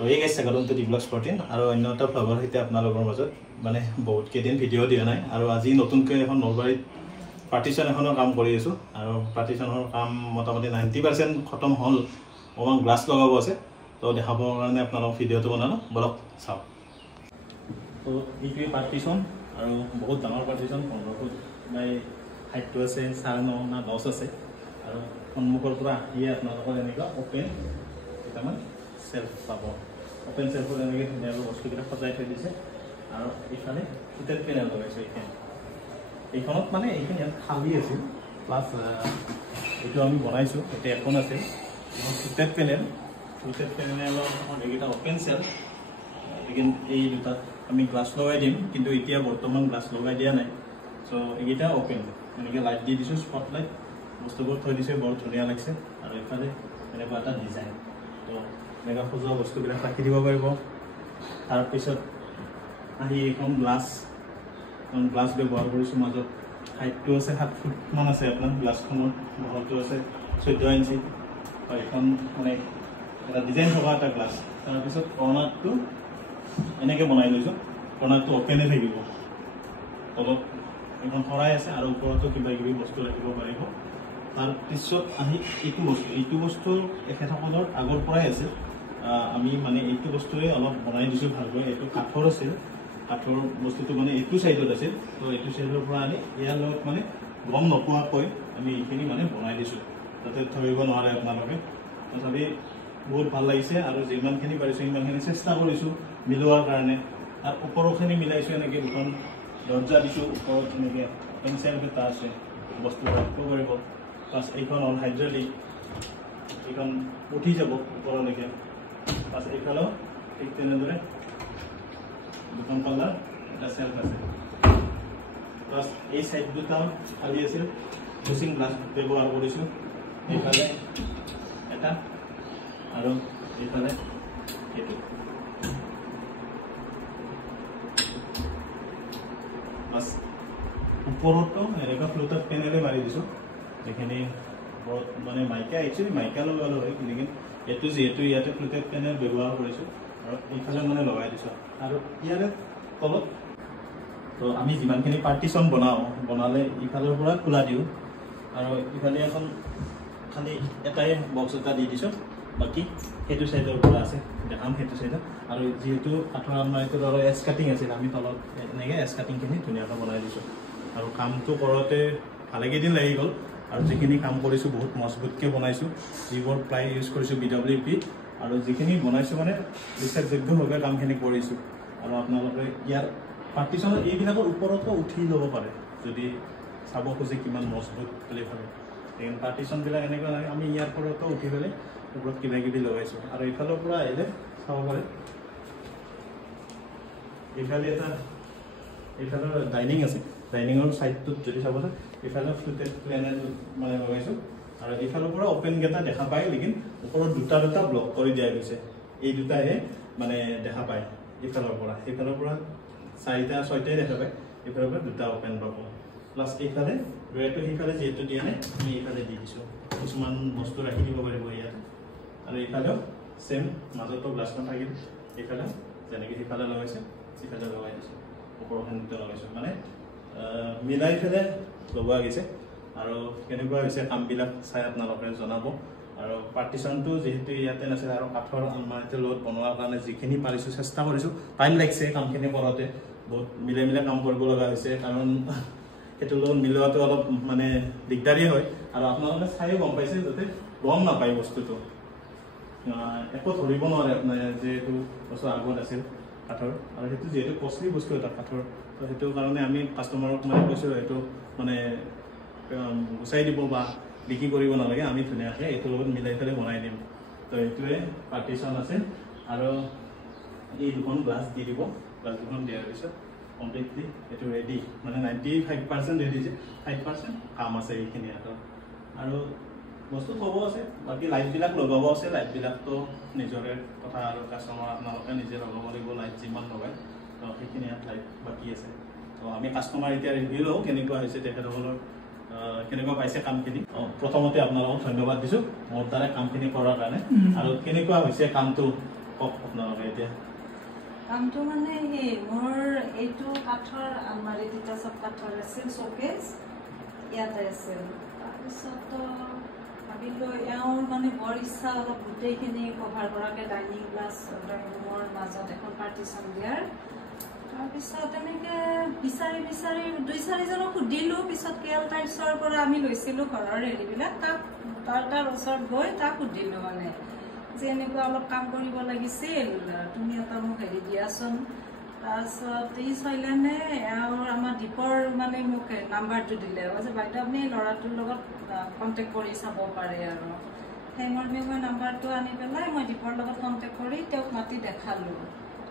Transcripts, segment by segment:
তো এই গাইছ স্বাগতম টু ডিভলগছ 14 আৰু অন্য এটা ভ্লগৰ সৈতে আপোনালোকৰ মাজত মানে বহুত কেইদিন ভিডিঅ' দিয়া নাই আৰু আজি নতুনকৈ এখন নলবাৰীত পাৰ্টিশ্যন এখনৰ কাম কৰি আছোঁ আৰু পাৰ্টিশ্যনৰ কাম মোটামুটি 90% খতম হ'ল। অকণমান গ্লাছ লগাব আছে, তো দেখাবৰ কাৰণে আপোনালোকক ভিডিঅ'টো বনালোঁ, বলক চাওক। তো এইটোৱে পাৰ্টিশ্যন আৰু বহুত ডাঙৰ পাৰ্টিশ্যন, 15 ফুট বাই হাইটটো আছে 9.5 না 10 আছে আৰু সন্মুখৰ পৰা আহিয়ে আপোনালোকৰ এনেকুৱা অ'পেন কেইটামান চেল্ফ পাব। অ'পেন চেল্ফত এনেকৈ ধুনীয়াকৈ বস্তুকেইটা সজাই থৈ দিছে আৰু এইফালে ফুটেড পেনেল লগাইছে। এইখনত মানে এইখিনি ইয়াত খালী আছিল, প্লাছ এইটো আমি বনাইছোঁ, এতিয়া এখন আছে ফুটেড পেনেল। ফুটেড পেনেলৰ এইকেইটা অ'পেন চেল্ফ, লেকিন এই দুটাত আমি গ্লাছ লগাই দিম, কিন্তু এতিয়া বৰ্তমান গ্লাছ লগাই দিয়া নাই। চ' এইকেইটা অ'পেন, এনেকৈ লাইট দি দিছোঁ, স্পট লাইট বস্তুবোৰ থৈ দিছে, বৰ ধুনীয়া লাগিছে। আৰু এইফালে এনেকুৱা এটা ডিজাইন, তো এনেকুৱা সজোৱা বস্তুবিলাক ৰাখি দিব পাৰিব। তাৰপিছত আহি এইখন গ্লাছ ব্যৱহাৰ কৰিছোঁ। মাজত হাইটটো আছে 7 ফুটমান আছে, আপোনাৰ গ্লাছখনৰ বহলটো আছে 14 ইঞ্চি। এইখন মানে এটা ডিজাইন থকা এটা গ্লাছ। তাৰপিছত কৰ্ণাৰটো এনেকৈ বনাই লৈছোঁ, কৰ্ণাৰটো অ'পেনে থাকিব। তলত এখন শৰাই আছে আৰু ওপৰতো কিবা কিবি বস্তু ৰাখিব পাৰিব। তাৰপিছত আহি এইটো বস্তু এখেতসকলৰ আগৰ পৰাই আছে, আমি মানে এইটো বস্তুৰে অলপ বনাই দিছোঁ ভালকৈ। এইটো কাঠৰ আছিল, কাঠৰ বস্তুটো মানে এইটো চাইডত আছিল, তো এইটো চাইডৰ পৰা আনি ইয়াৰ লগত মানে গম নোপোৱাকৈ আমি এইখিনি মানে বনাই দিছোঁ, যাতে ধৰিব নোৱাৰে আপোনালোকে। তথাপি বহুত ভাল লাগিছে আৰু যিমানখিনি পাৰিছোঁ সিমানখিনি চেষ্টা কৰিছোঁ মিলোৱাৰ কাৰণে। আৰু ওপৰৰখিনি মিলাইছোঁ, এনেকৈ দুখন দৰ্জা দিছোঁ, ওপৰত এনেকৈ চেল্ফ এটা আছে, বস্তু ৰাখিব পাৰিব। প্লাছ এইখন হ'ল হাইড্ৰলিক, এইখন উঠি যাব ওপৰলৈকে। প্লাছ এইফালেও ঠিক তেনেদৰে দুখন কালাৰ এটা চেল্ফ আছে। প্লাছ এই চাইড দুটা খালী আছিল, ড্ৰেছিং গ্লাছ ব্যৱহাৰ কৰিছোঁ। এইফালে এটা আৰু এইফালে এইটো। প্লাছ ওপৰতো এনেকুৱা ফ্লোটাৰ পেনেলে মাৰি দিছোঁ। এইখিনি ওপৰত মানে মাইকা, একচুৱেলি মাইকা লগালোঁ হয়, কিন্তু এইটো যিহেতু ইয়াতে ফ্লোটেড পেনেল ব্যৱহাৰ কৰিছোঁ আৰু এইফালে মানে লগাই দিছোঁ। আৰু ইয়াৰে তলত তো আমি যিমানখিনি পাৰ্টিশ্যন বনালে ইফালৰ পৰা খোলা দিওঁ আৰু ইফালে এখন খালি এটাই বক্স এটা দি দিছোঁ, বাকী সেইটো চাইডৰ পৰা আছে, দেখাম সেইটো চাইডত। আৰু যিহেতু কাঠৰ আলমাৰিটোৰ আৰু এছ কাটিং আছিল, আমি তলত এনেকৈ এছ কাটিংখিনি ধুনীয়াকৈ বনাই দিছোঁ। আৰু কামটো কৰোঁতে ভালেকেইদিন লাগি গ'ল আৰু যিখিনি কাম কৰিছোঁ বহুত মজবুতকৈ বনাইছোঁ। যিবোৰ প্লাই ইউজ কৰিছোঁ BWP, আৰু যিখিনি বনাইছোঁ মানে বিশ্বাসযোগ্যভাৱে কামখিনি কৰিছোঁ। আৰু আপোনালোকে ইয়াৰ পাৰ্টিশ্যনৰ এইবিলাকৰ ওপৰতো উঠি ল'ব পাৰে যদি চাব খোজে কিমান মজবুত বুলি ভাবে। লেকিন পাৰ্টিশ্যনবিলাক এনেকুৱা লাগে, আমি ইয়াৰ পৰাতো উঠি পেলাই ওপৰত কিবা কিবি লগাইছোঁ। আৰু এইফালৰ পৰা আহিলে চাব পাৰে, এইফালৰ ডাইনিং আছে, ডাইনিঙৰ ছাইডটোত যদি চাব যায় এইফালে ফ্লোটেড পেনেল মানে লগাইছোঁ। আৰু এইফালৰ পৰা অ'পেন কেইটা দেখা পায়, লেকিন ওপৰত দুটা ব্লক কৰি দিয়া গৈছে। এই দুটাহে মানে দেখা পায় এইফালৰ পৰা, সেইফালৰ পৰা 4-6টাই দেখা পায়, এইফালৰ পৰা দুটা অ'পেন পাব। প্লাছ এইফালে ৰেটো সেইফালে যিহেতু দিয়া নাই, আমি এইফালে দি দিছোঁ, কিছুমান বস্তু ৰাখি দিব পাৰিব ইয়াত। আৰু এইফালেও ছেম, মাজতো গ্লাছ নাথাকিল, এইফালে যেনেকৈ সেইফালে লগাইছে সেইফালে লগাই দিছোঁ, ওপৰখিনিতে লগাইছোঁ, মানে মিলাই পেলাই লগোৱা গৈছে। আৰু কেনেকুৱা হৈছে কামবিলাক চাই আপোনালোকে জনাব। আৰু পাৰ্টিশ্যনটো যিহেতু ইয়াতে নাছিলে আৰু কাঠৰ আলমাৰিটোৰ লগত বনোৱাৰ কাৰণে যিখিনি পাৰিছোঁ চেষ্টা কৰিছোঁ। টাইম লাগিছে কামখিনি কৰোঁতে, বহুত মিলাই কাম কৰিব লগা হৈছে, কাৰণ সেইটোৰ লগত মিলোৱাটো অলপ মানে দিগদাৰী হয়। আৰু আপোনালোকে চাইও গম পাইছে, যাতে গম নাপায় বস্তুটো, একো ধৰিব নোৱাৰে আপোনাৰ যে এইটো বস্তু আগত আছিল কাঠৰ। আৰু সেইটো যিহেতু কষ্টলি বস্তু এটা কাঠৰ, তো সেইটো কাৰণে আমি কাষ্টমাৰক মানে কৈছোঁ এইটো মানে গুচাই দিব বা বিক্ৰী কৰিব নালাগে, আমি ধুনীয়াকৈ এইটোৰ লগত মিলাই পেলাই বনাই দিম। তো এইটোৱে পাৰ্টিশ্যন আছে। আৰু এই দুখন গ্লাছ দি দিব, গ্লাছ দুখন দিয়াৰ পিছত কমপ্লিটলি এইটো ৰেডি, মানে 95% ৰেডি হৈছে, 5% কাম আছে এইখিনি। আৰু বস্তু থ'ব আছে, বাকী লাইটবিলাক লগাব আছে। লাইটবিলাকতো নিজৰে কথা, আৰু কাষ্টমাৰ আপোনালোকে নিজে লগাব লাগিব, লাইট যিমান লগায়। তো সেইখিনি লাইট বাকী আছে। তো আমি কাষ্টমাৰ এতিয়া ৰিভিউ লওঁ কেনেকুৱা হৈছে তেখেতসকলৰ, কেনেকুৱা পাইছে কামখিনি। প্ৰথমতে আপোনালোকক ধন্যবাদ দিছোঁ মোৰ দ্বাৰা কামখিনি কৰাৰ কাৰণে। আৰু কেনেকুৱা হৈছে কামটো কওক আপোনালোকে এতিয়া কামটো মানে সেই মোৰ এইটো কাঠৰ আলমাৰি দুটা চব কাঠৰ আছিল শ্বকেছ ইয়াতে আছিল তাৰপিছত ভাবিলোঁ এওঁৰ মানে বৰ ইচ্ছা অলপ গোটেইখিনি কভাৰ কৰাকৈ ডাইনিং গ্লাছ ড্ৰয়িং ৰুমৰ মাজত এখন পাৰ্টিশ্যন দিয়াৰ তাৰপিছত এনেকৈ বিচাৰি বিচাৰি 2-4জনক সুধিলোঁ পিছত কেএল টাইলছৰ পৰা আমি লৈছিলোঁ ঘৰৰ হেৰিবিলাক তাৰ ওচৰত গৈ তাক সুধিলোঁ মানে যে এনেকুৱা অলপ কাম কৰিব লাগিছিল তুমি এটা মোক হেৰি দিয়াচোন তাৰপিছত এই ছয়লানে এওঁৰ আমাৰ দীপৰ মানে মোক নাম্বাৰটো দিলে যে বাইদেউ আপুনি ল'ৰাটোৰ লগত কণ্টেক্ট কৰি চাব পাৰে আৰু সেই মৰ্মে মই নাম্বাৰটো আনি পেলাই মই দীপৰ লগত কণ্টেক্ট কৰি তেওঁক মাতি দেখালোঁ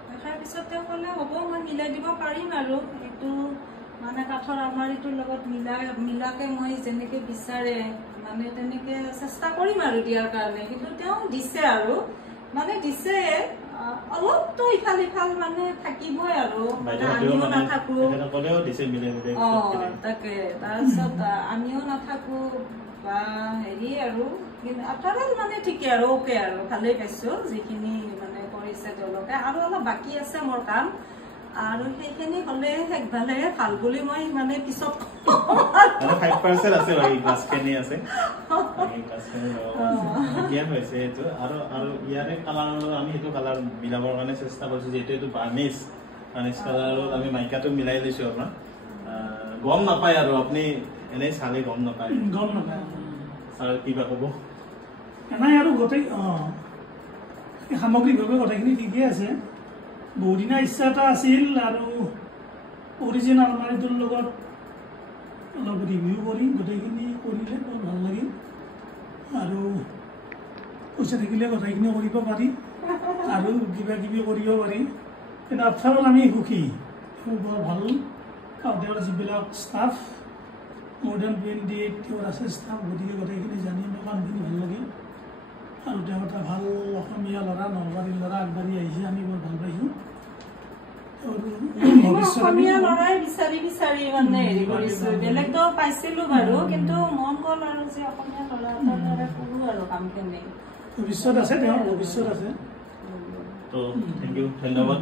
দেখাৰ পিছত তেওঁ ক'লে হ'ব মই মিলাই দিব পাৰিম আৰু এইটো মানে কাঠৰ আলমাৰিটোৰ লগত মিলাকে মই যেনেকৈ বিচাৰে মানে তেনেকৈ চেষ্টা কৰিম আৰু দিয়াৰ কাৰণে কিন্তু তেওঁ দিছে আৰু মানে দিছে অলপতো ইফাল সিফাল মানে থাকিবই আৰু আমিও নাথাকো তাকে তাৰপিছত আমিও নাথাকো বা হেৰি আৰু কিন্তু আফটাৰঅল মানে ঠিকে আৰু অ'কে আৰু ভালেই পাইছোঁ যিখিনি মানে কৰিছে তেওঁলোকে আৰু অলপ বাকী আছে মোৰ কাম আৰু সেইখিনি হ'লে একভালে ভাল বুলি মই মানে পিছত 5% আছে ভাই গ্লাছখিনি আছে দিয়া হৈছে এইটো আৰু ইয়াৰে কালাৰৰ আমি সেইটো কালাৰ মিলাবৰ কাৰণে চেষ্টা কৰিছোঁ যিহেতু এইটো বাৰ্নিছ কালাৰত আমি মাইকাটো মিলাই লৈছোঁ আপোনাৰ গম নাপায় আৰু আপুনি এনেই চালে গম নাপায় ছাৰ কিবা ক'ব নাই আৰু গোটেই সামগ্ৰিকভাৱে গোটেইখিনি ঠিকেই আছে বহুদিনা ইচ্ছা এটা আছিল আৰু অৰিজিনেল আলমাৰিটোৰ লগত অলপ ৰিভিউ কৰি গোটেইখিনি কৰিলে বৰ ভাল লাগিল আৰু পইচা থাকিলে গোটেইখিনি কৰিব পাৰি আৰু কিবা কিবি কৰিব পাৰি কিন্তু আফটাৰঅল আমি সুখী বৰ ভাল আৰু তেওঁৰ যিবিলাক ষ্টাফ মডাৰ্ণ 28 তেওঁৰ আছে ষ্টাফ গতিকে গোটেইখিনি জানি মোৰ কামখিনি ভাল লাগিল আৰু তেওঁ এটা ভাল অসমীয়া ল'ৰা নলবাৰীৰ ল'ৰা আগবাঢ়ি আহিছে আমি বৰ ভাল পাইছোঁ অসমীয়া ল'ৰাই বিচাৰি বিচাৰি মানে হেৰি কৰিছোঁ বেলেগতো পাইছিলোঁ বাৰু কিন্তু মন গ'ল আৰু যে অসমীয়া ল'ৰা এটাৰ দৰে কৰোঁ আৰু কামখিনি ভৱিষ্যত আছে তেওঁৰ ভৱিষ্যত আছে থেংক ইউ ধন্যবাদ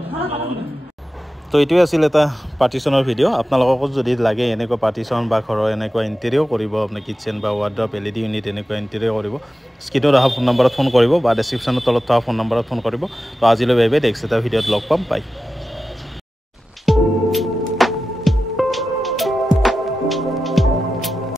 তো এইটোৱে আছিল এটা পাৰ্টিশ্যনৰ ভিডিঅ' আপোনালোককো যদি লাগে এনেকুৱা পাৰ্টিশ্যন বা ঘৰৰ এনেকুৱা ইণ্টেৰিয়ৰ কৰিব আপোনাৰ কিটচেন বা ৱাৰ্ড্ৰব LED ইউনিট এনেকুৱা ইণ্টেৰিয়ৰ কৰিব স্ক্ৰীনত অহা ফোন নম্বৰত ফোন কৰিব বা ডেছক্ৰিপশ্যনৰ তলত থকা ফোন নম্বৰত ফোন কৰিব তো আজিলৈ বাই বাই নেক্সট এটা ভিডিঅ'ত লগ পাম বাই